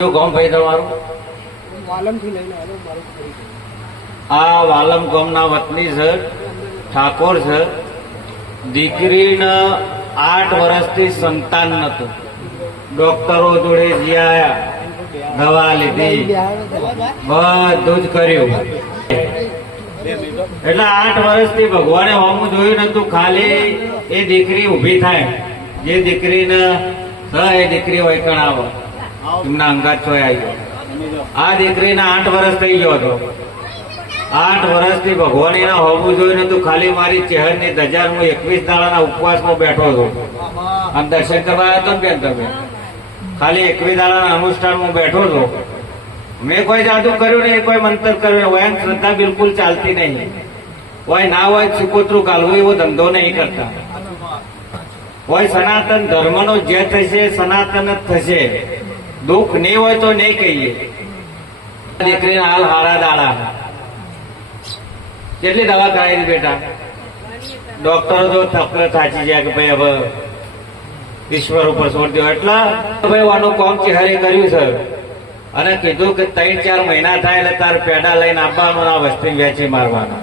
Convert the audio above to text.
ગામ ભાઈ તમારું વાલમથી લઈને આવ્યો મારો આ વાલમ ગામના વતની છે, ઠાકોર છે. દીકરીને 8 વર્ષથી સંતાન નતું. ડોક્ટરો જોડે જ્યાં દવા લીધી, બધું જ કર્યું. એટલે 8 વર્ષથી ભગવાને હોમું જોયું નતું. ખાલી એ દીકરી ઉભી થાય, જે દીકરીને એ દીકરી વૈકણ આવે એમના અંગાત છો આવી ગયો. આ દીકરીના 8 વર્ષ થઈ ગયો હતો. 8 વર્ષથી ભગવાન એના હોવું જોયું નતું. ખાલી મારી ચહેરની ધજા હું 21 દાડાના ઉપવાસમાં બેઠો હતો અને દર્શન કરવા આવ્યો હતો ને બેન તમે. ખાલી 21 દાડાના અનુષ્ઠાનમાં બેઠો હતો. મેં કોઈ જાદુ કર્યું નહીં, કોઈ મંતર કર્યું નહીં. એમ શ્રદ્ધા બિલકુલ ચાલતી નહીં. હોય ના હોય ચુકોતરું કાલવું એવો ધંધો નહીં કરતા. હોય સનાતન ધર્મનો જે થશે સનાતન જ થશે. દુઃખ નહીં હોય તો નહીં કહીએ. દીકરીના હાલ હારા દાડા. કેટલી દવા કરાવી બેટા? ડોક્ટરો જો થપરે થાચી જાય કે ભાઈ હવે ઈશ્વર ઉપર છોડી દો. એટલે ભાઈ આનું કામ ચહેરે કર્યું છે અને કીધું કે 3-4 મહિના થાય એટલે તાર પેડા લઈને આવવાનું, આ વસ્તી વેચી મારવાના.